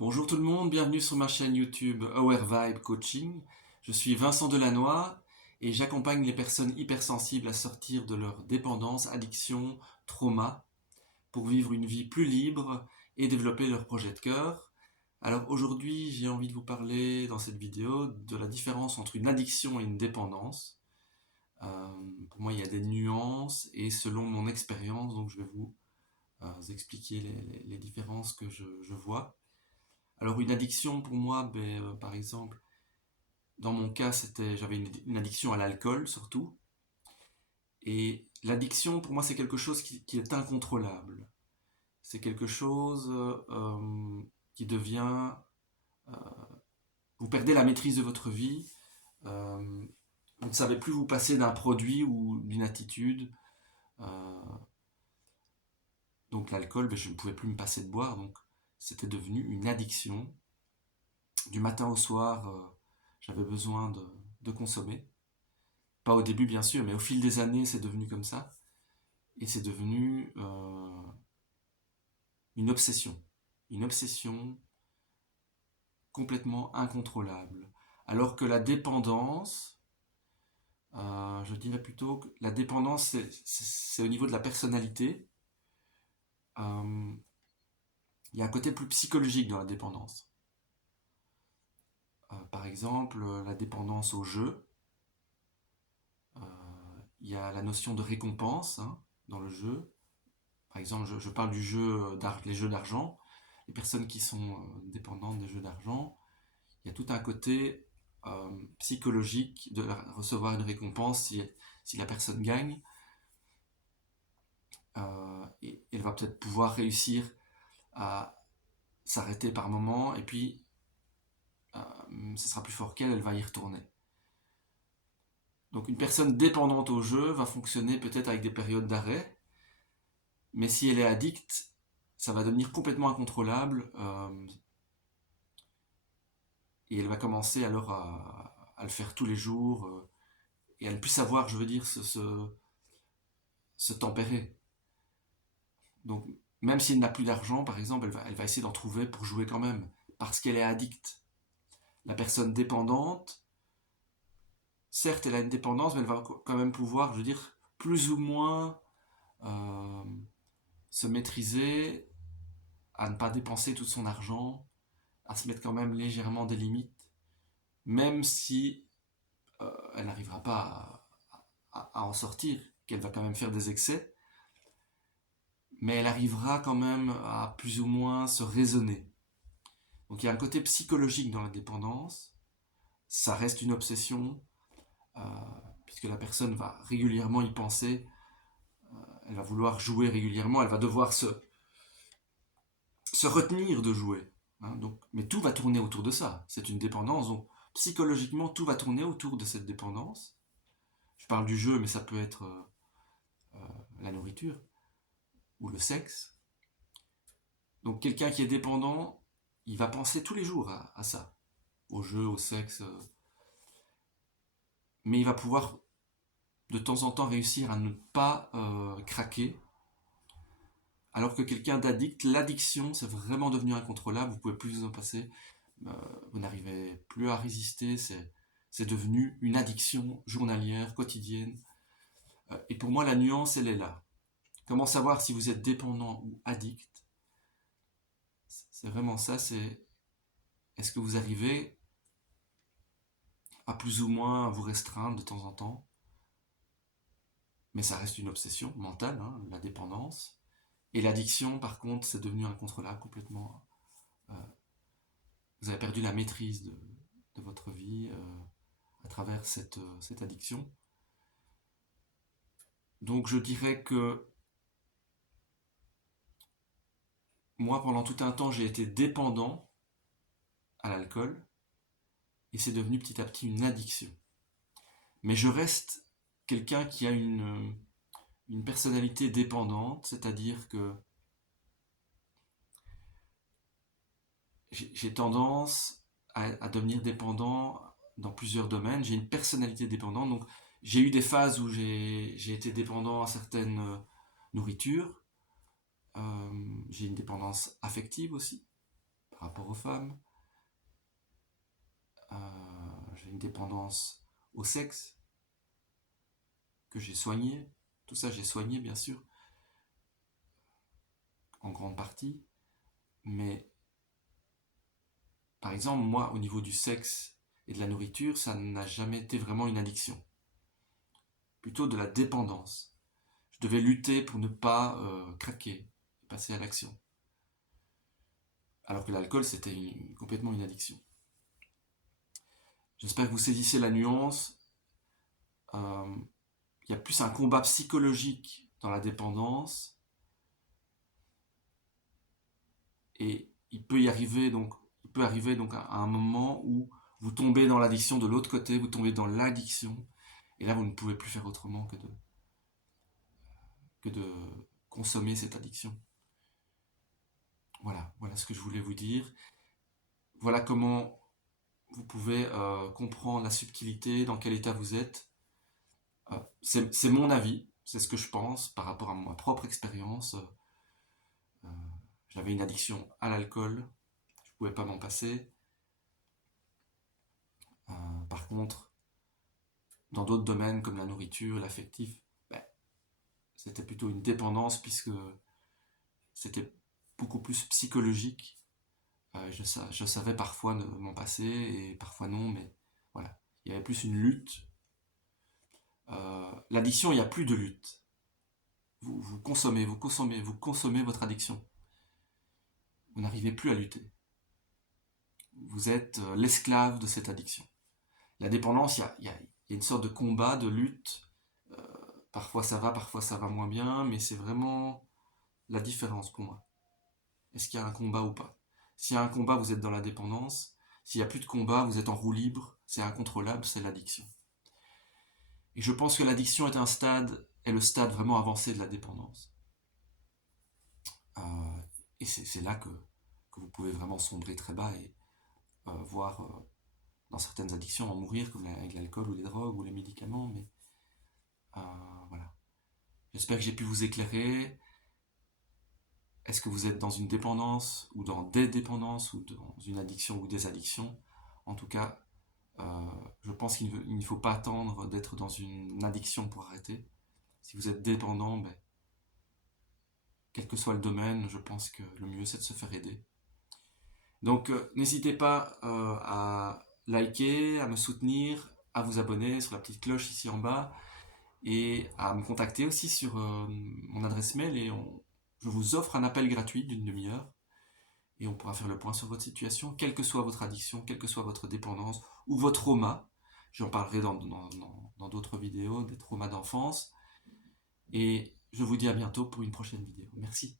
Bonjour tout le monde, bienvenue sur ma chaîne YouTube Aware Vibe Coaching. Je suis Vincent Delannoy et j'accompagne les personnes hypersensibles à sortir de leur dépendance, addiction, trauma pour vivre une vie plus libre et développer leur projet de cœur. Alors aujourd'hui, j'ai envie de vous parler dans cette vidéo de la différence entre une addiction et une dépendance. Pour moi, il y a des nuances et selon mon expérience, donc je vais vous expliquer les différences que je vois. Alors une addiction pour moi, par exemple, dans mon cas, j'avais une addiction à l'alcool surtout. Et l'addiction pour moi, c'est quelque chose qui est incontrôlable. C'est quelque chose qui devient... euh, vous perdez la maîtrise de votre vie. euh, vous ne savez plus vous passer d'un produit ou d'une attitude. euh, donc l'alcool, je ne pouvais plus me passer de boire. Donc c'était devenu une addiction. Du matin au soir, j'avais besoin de consommer. Pas au début, bien sûr, mais au fil des années, c'est devenu comme ça. Et c'est devenu une obsession. Une obsession complètement incontrôlable. Alors que la dépendance, je dirais plutôt que la dépendance, c'est au niveau de la personnalité. Euh, Il y a un côté plus psychologique dans la dépendance. Par exemple, la dépendance au jeu. Euh, il y a la notion de récompense dans le jeu. Par exemple, je parle du jeu les jeux d'argent. Les personnes qui sont dépendantes des jeux d'argent, il y a tout un côté psychologique de recevoir une récompense si la personne gagne. Et elle va peut-être pouvoir réussir à s'arrêter par moment et puis ce sera plus fort qu'elle, elle va y retourner. Donc une personne dépendante au jeu va fonctionner peut-être avec des périodes d'arrêt, mais si elle est addicte, ça va devenir complètement incontrôlable et elle va commencer alors à le faire tous les jours et à ne plus savoir, je veux dire, se tempérer. Donc même si elle n'a plus d'argent, par exemple, elle va essayer d'en trouver pour jouer quand même, parce qu'elle est addicte. La personne dépendante, certes, elle a une dépendance, mais elle va quand même pouvoir, je veux dire, plus ou moins euh, se maîtriser, à ne pas dépenser tout son argent, à se mettre quand même légèrement des limites, même si elle n'arrivera pas à en sortir, qu'elle va quand même faire des excès, mais elle arrivera quand même à plus ou moins se raisonner. Donc il y a un côté psychologique dans la dépendance, ça reste une obsession, euh, puisque la personne va régulièrement y penser, elle va vouloir jouer régulièrement, elle va devoir se retenir de jouer. Donc, mais tout va tourner autour de ça, c'est une dépendance, donc psychologiquement tout va tourner autour de cette dépendance. Je parle du jeu, mais ça peut être la nourriture ou le sexe. Donc quelqu'un qui est dépendant, il va penser tous les jours à ça, au jeu, au sexe, mais il va pouvoir de temps en temps réussir à ne pas craquer, alors que quelqu'un d'addict, l'addiction, c'est vraiment devenu incontrôlable, vous pouvez plus vous en passer, vous n'arrivez plus à résister, c'est devenu une addiction journalière, quotidienne. Et pour moi, la nuance, elle est là. Comment savoir si vous êtes dépendant ou addict? C'est vraiment ça, c'est est-ce que vous arrivez à plus ou moins vous restreindre de temps en temps, mais ça reste une obsession mentale, la dépendance. Et l'addiction, par contre, c'est devenu incontrôlable complètement. Euh, vous avez perdu la maîtrise de votre vie à travers cette addiction. Donc je dirais que moi, pendant tout un temps, j'ai été dépendant à l'alcool et c'est devenu petit à petit une addiction. Mais je reste quelqu'un qui a une personnalité dépendante, c'est-à-dire que j'ai tendance à devenir dépendant dans plusieurs domaines. J'ai une personnalité dépendante, donc j'ai eu des phases où j'ai été dépendant à certaines nourritures. J'ai une dépendance affective aussi, par rapport aux femmes. J'ai une dépendance au sexe que j'ai soigné. Tout ça, j'ai soigné, bien sûr, en grande partie. Mais, par exemple, moi, au niveau du sexe et de la nourriture, ça n'a jamais été vraiment une addiction. Plutôt de la dépendance. Je devais lutter pour ne pas craquer, passer à l'action. Alors que l'alcool, c'était complètement une addiction. J'espère que vous saisissez la nuance. Il y a plus un combat psychologique dans la dépendance. Et il peut arriver donc à un moment où vous tombez dans l'addiction de l'autre côté, vous tombez dans l'addiction. Et là, vous ne pouvez plus faire autrement que de consommer cette addiction. Voilà ce que je voulais vous dire. Voilà comment vous pouvez comprendre la subtilité, dans quel état vous êtes. C'est mon avis, c'est ce que je pense par rapport à ma propre expérience. J'avais une addiction à l'alcool, je ne pouvais pas m'en passer. Par contre, dans d'autres domaines comme la nourriture, l'affectif, c'était plutôt une dépendance puisque c'était beaucoup plus psychologique. Je savais parfois m'en passer et parfois non, mais voilà. Il y avait plus une lutte. L'addiction, il n'y a plus de lutte. Vous consommez votre addiction. Vous n'arrivez plus à lutter. Vous êtes l'esclave de cette addiction. La dépendance, il y a une sorte de combat, de lutte. Parfois ça va moins bien, mais c'est vraiment la différence pour moi. Est-ce qu'il y a un combat ou pas? S'il y a un combat, vous êtes dans la dépendance. S'il n'y a plus de combat, vous êtes en roue libre. C'est incontrôlable, c'est l'addiction. Et je pense que l'addiction est le stade vraiment avancé de la dépendance. Et c'est là que vous pouvez vraiment sombrer très bas et voire dans certaines addictions en mourir, comme avec l'alcool ou les drogues ou les médicaments. Mais voilà. J'espère que j'ai pu vous éclairer. Est-ce que vous êtes dans une dépendance ou dans des dépendances ou dans une addiction ou des addictions? En tout cas, je pense qu'il ne faut pas attendre d'être dans une addiction pour arrêter. Si vous êtes dépendant, quel que soit le domaine, je pense que le mieux c'est de se faire aider. Donc n'hésitez pas à liker, à me soutenir, à vous abonner sur la petite cloche ici en bas et à me contacter aussi sur mon adresse mail et je vous offre un appel gratuit d'une demi-heure et on pourra faire le point sur votre situation, quelle que soit votre addiction, quelle que soit votre dépendance ou votre trauma. J'en parlerai dans d'autres vidéos, des traumas d'enfance. Et je vous dis à bientôt pour une prochaine vidéo. Merci.